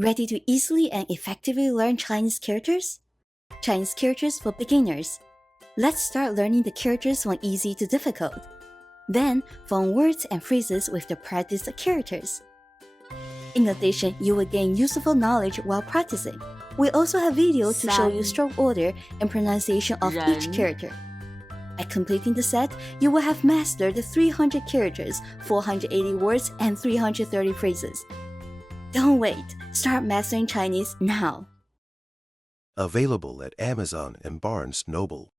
Ready to easily and effectively learn Chinese characters? Chinese characters for beginners. Let's start learning the characters from easy to difficult. Then, form words and phrases with the practiced characters. In addition, you will gain useful knowledge while practicing. We also have videos to show you stroke order and pronunciation of each character. By completing the set, you will have mastered the 300 characters, 480 words, and 330 phrases. Don't wait! Start mastering Chinese now! Available at Amazon and Barnes & Noble.